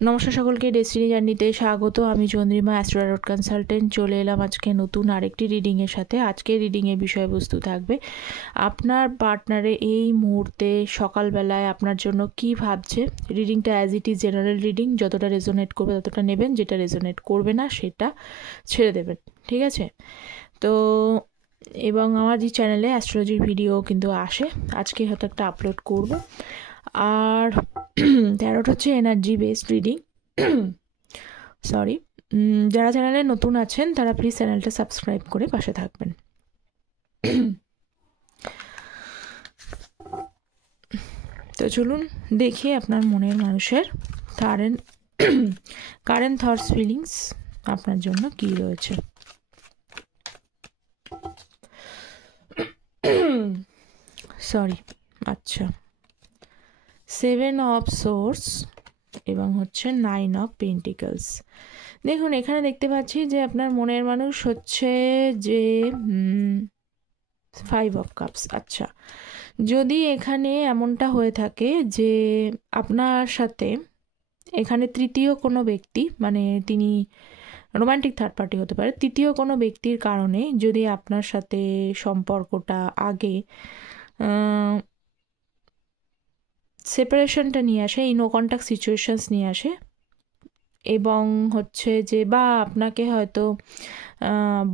নমস্কার সকলকে, ডেস্টিনি জার্নিতে স্বাগত। আমি চন্দ্রিমা, অ্যাস্ট্রোলজার কনসালটেন্ট। চলে এলাম আজকে নতুন আরেকটি রিডিংয়ের সাথে। আজকে রিডিংয়ের বিষয়বস্তু থাকবে আপনার পার্টনারে এই মুহূর্তে সকালবেলায় আপনার জন্য কি ভাবছে। রিডিংটা as it is general reading, যতটা রেজোনেট করবে ততটা নেবেন, যেটা রেজোনেট করবে না সেটা ছেড়ে দেবেন, ঠিক আছে? তো এবং আমার যে চ্যানেলে অ্যাস্ট্রোলজির ভিডিও কিন্তু আসে, আজকে হয়তো একটা আপলোড করব। আর ট্যারোট হচ্ছে এনার্জি বেসড রিডিং। সরি, যারা চ্যানেলে নতুন আছেন তারা প্লিজ চ্যানেলটা সাবস্ক্রাইব করে পাশে থাকবেন। তো চলুন দেখি আপনার মনের মানুষের কারেন্ট থটস ফিলিংস আপনার জন্য কি রয়েছে। সরি, আচ্ছা, 7 অফ সোর্স এবং হচ্ছে 9 অফ পেন্টিকলস। দেখুন, এখানে দেখতে পাচ্ছি যে আপনার মনের মানুষ হচ্ছে যে 5 অফ কাপস। আচ্ছা, যদি এখানে এমনটা হয়ে থাকে যে আপনার সাথে এখানে তৃতীয় কোনো ব্যক্তি, মানে তিনি রোমান্টিক থার্ড পার্টি হতে পারে, তৃতীয় কোনো ব্যক্তির কারণে যদি আপনার সাথে সম্পর্কটা আগে সেপারেশনটা নিয়ে আসে, এই নো কন্ট্যাক্ট সিচুয়েশনস নিয়ে আসে, এবং হচ্ছে যে বা আপনাকে হয়তো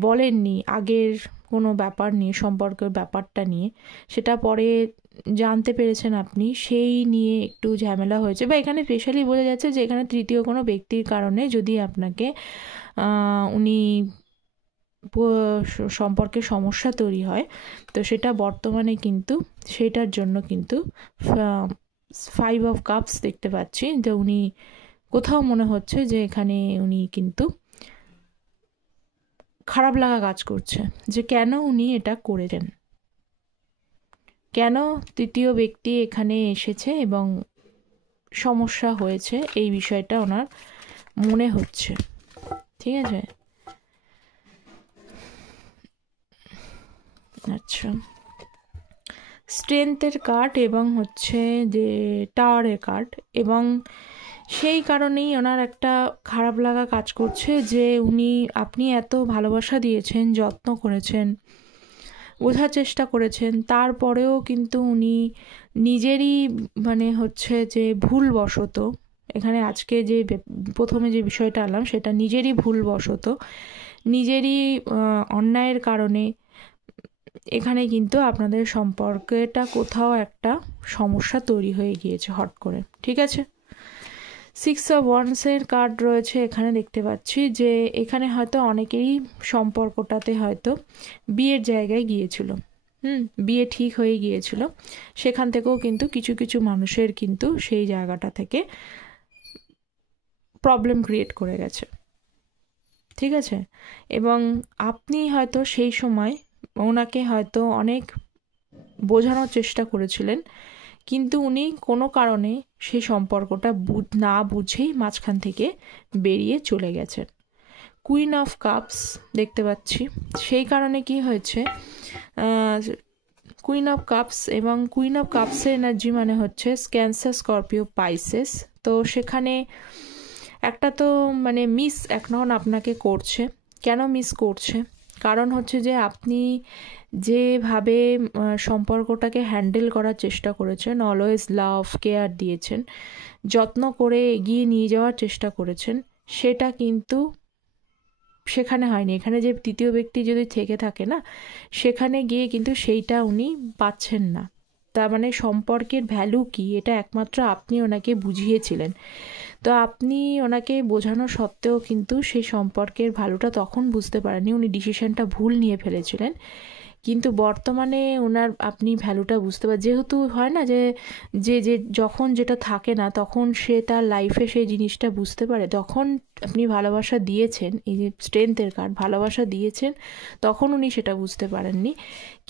বলেননি আগের কোনো ব্যাপার নিয়ে, সম্পর্কের ব্যাপারটা নিয়ে, সেটা পরে জানতে পেরেছেন আপনি, সেই নিয়ে একটু ঝামেলা হয়েছে, বা এখানে স্পেশালি বোঝা যাচ্ছে যে এখানে তৃতীয় কোনো ব্যক্তির কারণে যদি আপনাকে উনি সম্পর্কে সমস্যা তৈরি হয়, তো সেটা বর্তমানে কিন্তু সেটার জন্য কিন্তু 5 অফ কাপস দেখতে পাচ্ছি যে উনি কোথাও মনে হচ্ছে যে এখানে উনি কিন্তু খারাপ লাগা কাজ করছে যে কেন উনি এটা করেছেন, কেন তৃতীয় ব্যক্তি এখানে এসেছে এবং সমস্যা হয়েছে, এই বিষয়টা ওনার মনে হচ্ছে, ঠিক আছে? আচ্ছা, স্ট্রেংথের কার্ড এবং হচ্ছে যে টাওয়ারের কার্ড, এবং সেই কারণেই ওনার একটা খারাপ লাগা কাজ করছে যে আপনি এত ভালোবাসা দিয়েছেন, যত্ন করেছেন, বোঝার চেষ্টা করেছেন, তারপরেও কিন্তু উনি নিজেরই মানে হচ্ছে যে ভুলবশত, এখানে আজকে যে প্রথমে যে বিষয়টা আনলাম সেটা নিজেরই ভুলবশত, নিজেরই অন্যায়ের কারণে এখানে কিন্তু আপনাদের সম্পর্কটা কোথাও একটা সমস্যা তৈরি হয়ে গিয়েছে হট করে, ঠিক আছে? 6 অফ ওয়ান্ডসের কার্ড রয়েছে এখানে, দেখতে পাচ্ছি যে এখানে হয়তো অনেকেরই সম্পর্কটাতে হয়তো বিয়ের জায়গায় গিয়েছিল, বিয়ে ঠিক হয়ে গিয়েছিল, সেখান থেকেও কিন্তু কিছু কিছু মানুষের কিন্তু সেই জায়গাটা থেকে প্রবলেম ক্রিয়েট করে গেছে, ঠিক আছে? এবং আপনি হয়তো সেই সময় ওনাকে হয়তো অনেক বোঝানোর চেষ্টা করেছিলেন, কিন্তু উনি কোনো কারণে সেই সম্পর্কটা না বুঝেই মাঝখান থেকে বেরিয়ে চলে গেছেন। কুইন অফ কাপস দেখতে পাচ্ছি, সেই কারণে কি হয়েছে, কুইন অফ কাপস এবং কুইন অফ কাপসের এনার্জি মানে হচ্ছে ক্যান্সার, স্করপিও, পাইসেস। তো সেখানে একটা তো মানে মিস এখন আপনাকে করছে। কেন মিস করছে? কারণ হচ্ছে যে আপনি যেভাবে সম্পর্কটাকে হ্যান্ডেল করার চেষ্টা করেছেন, অলওয়েজ লাভ, কেয়ার দিয়েছেন, যত্ন করে এগিয়ে নিয়ে যাওয়ার চেষ্টা করেছেন, সেটা কিন্তু সেখানে হয়নি। এখানে যে তৃতীয় ব্যক্তি যদি থেকে থাকে না, সেখানে গিয়ে কিন্তু সেইটা উনি পাচ্ছেন না। তার মানে সম্পর্কের ভ্যালু কী, এটা একমাত্র আপনি ওনাকে বুঝিয়েছিলেন। তো আপনি ওনাকে বোঝানো সত্ত্বেও কিন্তু সেই সম্পর্কের ভ্যালুটা তখন বুঝতে পারেননি, উনি ডিসিশনটা ভুল নিয়ে ফেলেছিলেন। কিন্তু বর্তমানে ওনার আপনি ভ্যালুটা বুঝতে যেহেতু হয় না যে যে যে যখন যেটা থাকে না তখন সে তার লাইফে সেই জিনিসটা বুঝতে পারে, তখন আপনি ভালোবাসা দিয়েছেন, এই যে স্ট্রেংথের কার্ড, ভালোবাসা দিয়েছেন, তখন উনি সেটা বুঝতে পারেননি,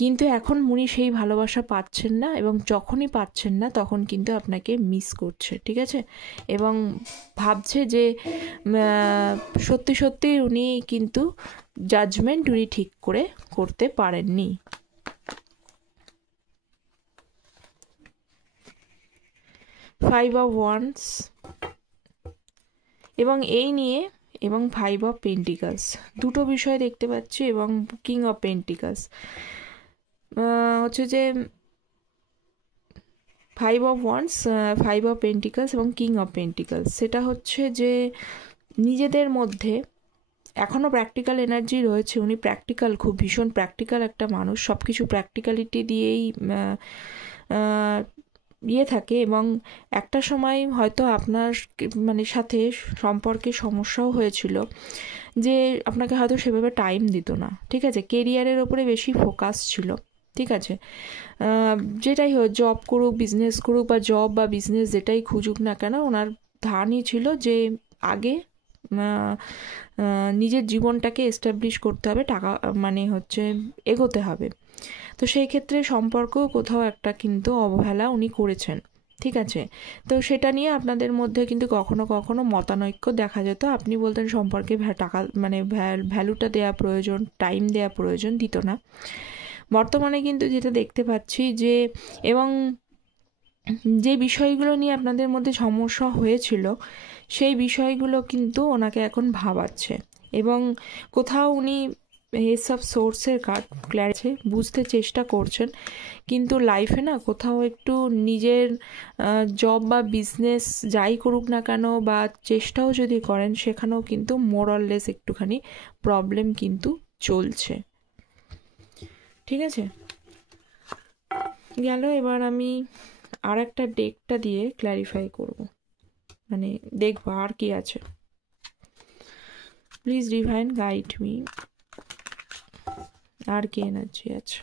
কিন্তু এখন উনি সেই ভালোবাসা পাচ্ছেন না, এবং যখনই পাচ্ছেন না তখন কিন্তু আপনাকে মিস করছে, ঠিক আছে? এবং ভাবছে যে সত্যি সত্যি উনি কিন্তু জাজমেন্ট উনি ঠিক করে করতে পারেননি। 5 of Wands, এবং এই নিয়ে এবং 5 অফ পেন্টিকালস দুটো বিষয় দেখতে পাচ্ছি, এবং কিং অফ পেন্টিকালস হচ্ছে যে 5 অফ ওয়ান্স, 5 অফ পেন্টিকালস এবং কিং অফ পেন্টিকালস। সেটা হচ্ছে যে নিজেদের মধ্যে এখনও প্র্যাকটিক্যাল এনার্জি রয়েছে, উনি প্র্যাকটিক্যাল, খুব ভীষণ প্র্যাকটিক্যাল একটা মানুষ, সব কিছু প্র্যাকটিক্যালিটি দিয়েই থাকে। এবং একটা সময় হয়তো আপনার মানে সাথে সম্পর্কে সমস্যাও হয়েছিল, যে আপনাকে হয়তো সেভাবে টাইম দিত না, ঠিক আছে, কেরিয়ারের ওপরে বেশি ফোকাস ছিল, ঠিক আছে, যেটাই হোক, জব করুক, বিজনেস করুক, বা জব বা বিজনেস যেটাই খুঁজুক না কেন, ওনার ধারণই ছিল যে আগে নিজের জীবনটাকে এস্টাবলিশ করতে হবে, টাকা মানে হচ্ছে এগোতে হবে। তো সেই ক্ষেত্রে সম্পর্কও কোথাও একটা কিন্তু অবহেলা উনি করেছেন, ঠিক আছে। তো সেটা নিয়ে আপনাদের মধ্যে কিন্তু কখনো কখনো মতানৈক্য দেখা যেত। আপনি বলতেন সম্পর্কে টাকা মানে ভ্যালুটা দেওয়া প্রয়োজন, টাইম দেওয়া প্রয়োজন, দিত না। বর্তমানে কিন্তু যেটা দেখতে পাচ্ছি যে, এবং যে বিষয়গুলো নিয়ে আপনাদের মধ্যে সমস্যা হয়েছিল সেই বিষয়গুলো কিন্তু ওনাকে এখন ভাবাচ্ছে, এবং কোথাও উনি এসব সোর্সের কার্ড ক্ল্যারিটি বুঝতে চেষ্টা করছেন, কিন্তু লাইফে না কোথাও একটু নিজের জব বা বিজনেস যাই করুক না কেন, বা চেষ্টাও যদি করেন, সেখানেও কিন্তু মোরলেস একটুখানি প্রবলেম কিন্তু চলছে, ঠিক আছে। গেল, এবার আমি আর একটা ডেকটা দিয়ে ক্ল্যারিফাই করব, মানে দেখবো আর কি আছে। প্লিজ ডিভাইন গাইড মি, আর কি এনার্জি আছে।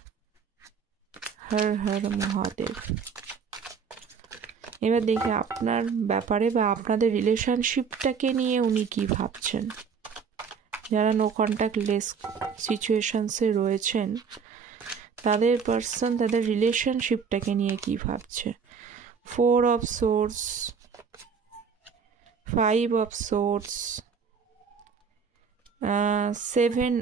হর হর মহাদেব। এবার দেখি আপনার ব্যাপারে বা আপনাদের রিলেশনশিপটাকে নিয়ে উনি কি ভাবছেন। যারা নো কন্ট্যাক্ট লেস সিচুয়েশনসে রয়েছেন, তাদের পার্সন তাদের রিলেশনশিপটাকে নিয়ে কি ভাবছে। 4 অফ সোর্স, 5 অফ সোর্স, 7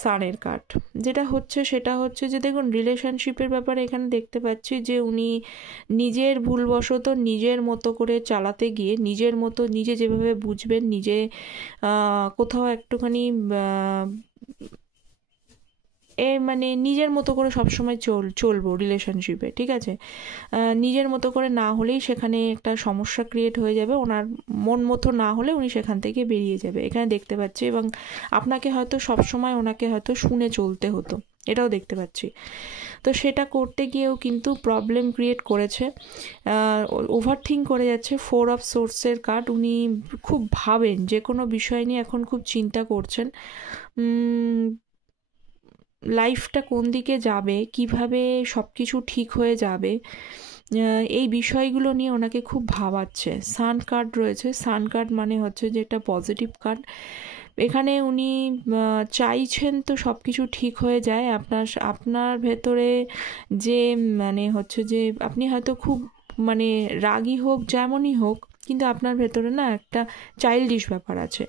সানের কার্ড। যেটা হচ্ছে সেটা হচ্ছে যে দেখুন, রিলেশনশিপের ব্যাপারে এখানে দেখতে পাচ্ছি যে উনি নিজের ভুলবশত নিজের মতো করে চালাতে গিয়ে, নিজের মতো নিজে যেভাবে বুঝবেন, নিজে কোথাও একটুখানি মানে নিজের মতো করে সবসময় চলবো রিলেশনশিপে, ঠিক আছে। নিজের মতো করে না হলেই সেখানে একটা সমস্যা ক্রিয়েট হয়ে যাবে, ওনার মন মতো না হলে উনি সেখান থেকে বেরিয়ে যাবে, এখানে দেখতে পাচ্ছি। এবং আপনাকে হয়তো সবসময় ওনাকে হয়তো শুনে চলতে হতো, এটাও দেখতে পাচ্ছি। তো সেটা করতে গিয়েও কিন্তু প্রবলেম ক্রিয়েট করেছে, ওভারথিঙ্ক করে যাচ্ছে। 4 অফ সোর্সের কার্ড, উনি খুব ভাবেন, যে কোনো বিষয় নিয়ে এখন খুব চিন্তা করছেন, লাইফটা কোন দিকে যাবে, কিভাবে সব কিছু ঠিক হয়ে যাবে, এই বিষয়গুলো নিয়ে ওনাকে খুব ভাবাচ্ছে। সান কার্ড রয়েছে, সান কার্ড মানে হচ্ছে যে একটা পজিটিভ কার্ড। এখানে উনি চাইছেন তো সব কিছু ঠিক হয়ে যায়। আপনার ভেতরে যে মানে হচ্ছে যে আপনি হয়তো খুব মানে রাগী হোক, যেমনই হোক, কিন্তু আপনার ভেতরে না একটা চাইল্ডিশ ব্যাপার আছে।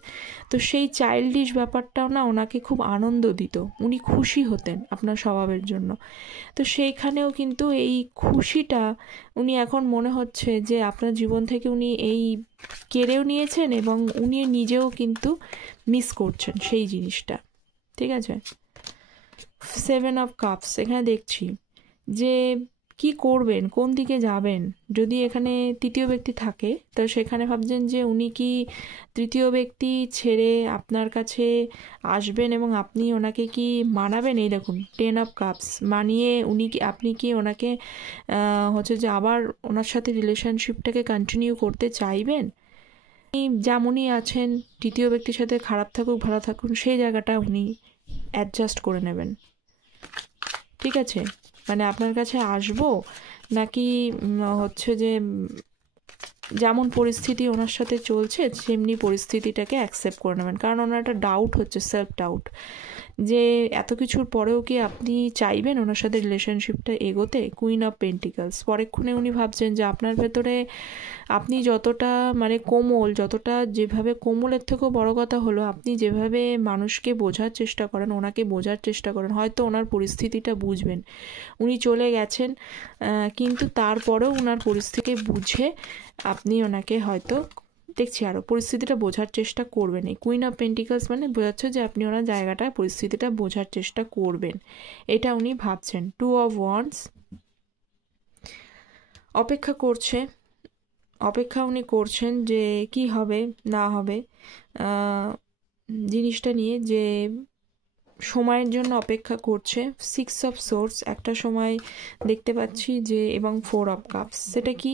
তো সেই চাইল্ডিশ ব্যাপারটাও না ওনাকে খুব আনন্দ দিত, উনি খুশি হতেন আপনার স্বভাবের জন্য। তো সেইখানেও কিন্তু এই খুশিটা উনি এখন মনে হচ্ছে যে আপনার জীবন থেকে উনি এই কেড়েও নিয়েছেন, এবং উনি নিজেও কিন্তু মিস করছেন সেই জিনিসটা, ঠিক আছে। 7 অফ কাপস এখানে দেখছি যে কি করবেন, কোন দিকে যাবেন। যদি এখানে তৃতীয় ব্যক্তি থাকে, তো সেখানে ভাবছেন যে উনি কি তৃতীয় ব্যক্তি ছেড়ে আপনার কাছে আসবেন, এবং আপনি ওনাকে কি মানাবেন। এই দেখুন 10 অফ কাপস, মানিয়ে আপনি কি ওনাকে হচ্ছে যে আবার ওনার সাথে রিলেশনশিপটাকে কন্টিনিউ করতে চাইবেন। যেমনই আছেন, তৃতীয় ব্যক্তির সাথে খারাপ থাকুক ভালো থাকুন, সেই জায়গাটা উনি অ্যাডজাস্ট করে নেবেন, ঠিক আছে। মানে আপনার কাছে আসবো নাকি হচ্ছে যে যেমন পরিস্থিতি ওনার সাথে চলছে সেমনি পরিস্থিতিটাকে অ্যাকসেপ্ট করে নেবেন। কারণ ওনার একটা ডাউট হচ্ছে, সেলফ ডাউট, যে এত কিছুর পরেও কি আপনি চাইবেন ওনার সাথে রিলেশনশিপটা এগোতে। কুইন অফ পেন্টিকালস, পরেক্ষণে উনি ভাবছেন যে আপনার ভেতরে আপনি যতটা মানে কোমল, যতটা যেভাবে কোমলের থেকেও বড় কথা হলো আপনি যেভাবে মানুষকে বোঝার চেষ্টা করেন, ওনাকে বোঝার চেষ্টা করেন, হয়তো ওনার পরিস্থিতিটা বুঝবেন। উনি চলে গেছেন, কিন্তু তারপরেও ওনার পরিস্থিতি বুঝে আপনি ওনাকে হয়তো দেখছি আরও পরিস্থিতিটা বোঝার চেষ্টা করবেন। এই কুইন অফ পেন্টিকলস মানে বোঝাচ্ছে যে আপনি ওনার জায়গাটায় পরিস্থিতিটা বোঝার চেষ্টা করবেন, এটা উনি ভাবছেন। টু অফ ওয়ান্ডস, অপেক্ষা উনি করছেন যে কি হবে না হবে জিনিসটা নিয়ে, যে সময়ের জন্য অপেক্ষা করছে। সিক্স অফ সোর্স একটা সময় দেখতে পাচ্ছি যে, এবং ফোর অফ কাপস। সেটা কি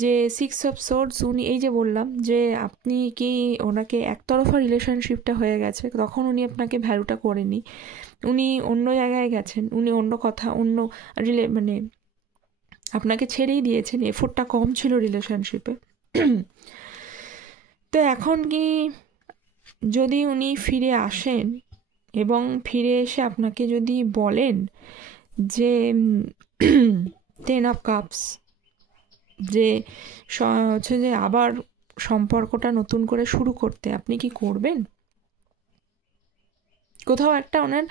যে সিক্স অফ সোর্স উনি এই যে বললাম যে আপনি কি ওনাকে একতরফা রিলেশনশিপটা হয়ে গেছে, তখন উনি আপনাকে ভ্যালুটা করেনি, উনি অন্য জায়গায় গেছেন, উনি অন্য কথা অন্য মানে আপনাকে ছেড়েই দিয়েছেন, এফোর্টটা কম ছিল রিলেশনশিপে। তো এখন কি যদি উনি ফিরে আসেন এবং ফিরে এসে আপনাকে যদি বলেন যে 10 অফ কাপস, যে হচ্ছে যে আবার সম্পর্কটা নতুন করে শুরু করতে, আপনি কি করবেন? কোথাও একটা ওনার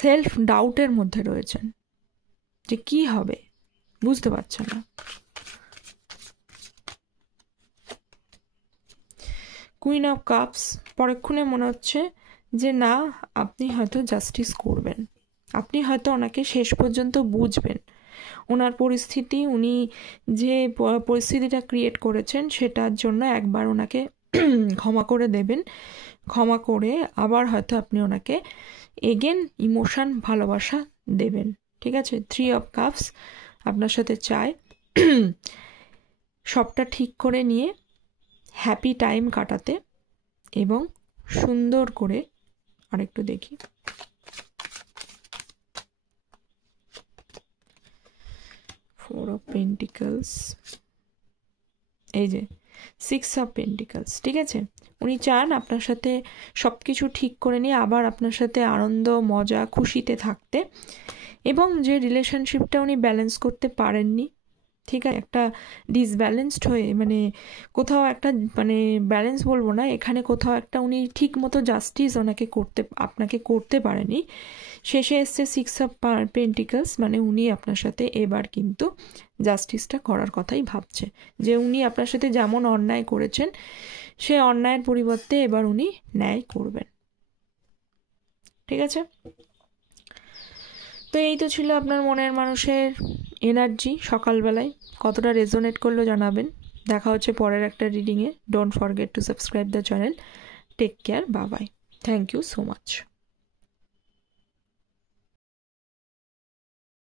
সেলফ ডাউটের মধ্যে রয়েছেন যে কি হবে, বুঝতে পারছেন না। কুইন অফ কাপস, পরক্ষণে মনে হচ্ছে যে না, আপনি হয়তো জাস্টিস করবেন, আপনি হয়তো ওনাকে শেষ পর্যন্ত বুঝবেন, ওনার পরিস্থিতি, উনি যে পরিস্থিতিটা ক্রিয়েট করেছেন সেটার জন্য একবার ওনাকে ক্ষমা করে দেবেন, ক্ষমা করে আবার হয়তো আপনি ওনাকে এগেন ইমোশন ভালোবাসা দেবেন। ঠিক আছে, থ্রি অফ কাপস আপনার সাথে চায় সবটা ঠিক করে নিয়ে হ্যাপি টাইম কাটাতে এবং সুন্দর করে, আরেকটু দেখি, ফোর অফ পেন্টিকলস, এই যে সিক্স অফ পেন্টিকলস। ঠিক আছে, উনি চান আপনার সাথে সব কিছু ঠিক করে নিয়ে আবার আপনার সাথে আনন্দ মজা খুশিতে থাকতে, এবং যে রিলেশনশিপটা উনি ব্যালেন্স করতে পারেননি, ঠিক আছে, একটা ডিসব্যালেন্সড হয়ে, মানে কোথাও একটা, মানে ব্যালেন্স বলবো না, এখানে কোথাও একটা উনি ঠিক মতো জাস্টিস আপনাকে করতে পারেনি, শেষে এসছে সিক্স অফ পেন্টিকলস, মানে উনি আপনার সাথে এবার কিন্তু জাস্টিসটা করার কথাই ভাবছে, যে উনি আপনার সাথে যেমন অন্যায় করেছেন সে অন্যায়ের পরিবর্তে এবার উনি ন্যায় করবেন। ঠিক আছে, তো এই তো ছিল আপনার মনের মানুষের এনার্জি সকালবেলায়। কতটা রেজোনেট করলো জানাবেন। দেখা হচ্ছে পরের একটা রিডিংয়ে। Don't forget to subscribe the channel. Take care, bye bye, thank you so much.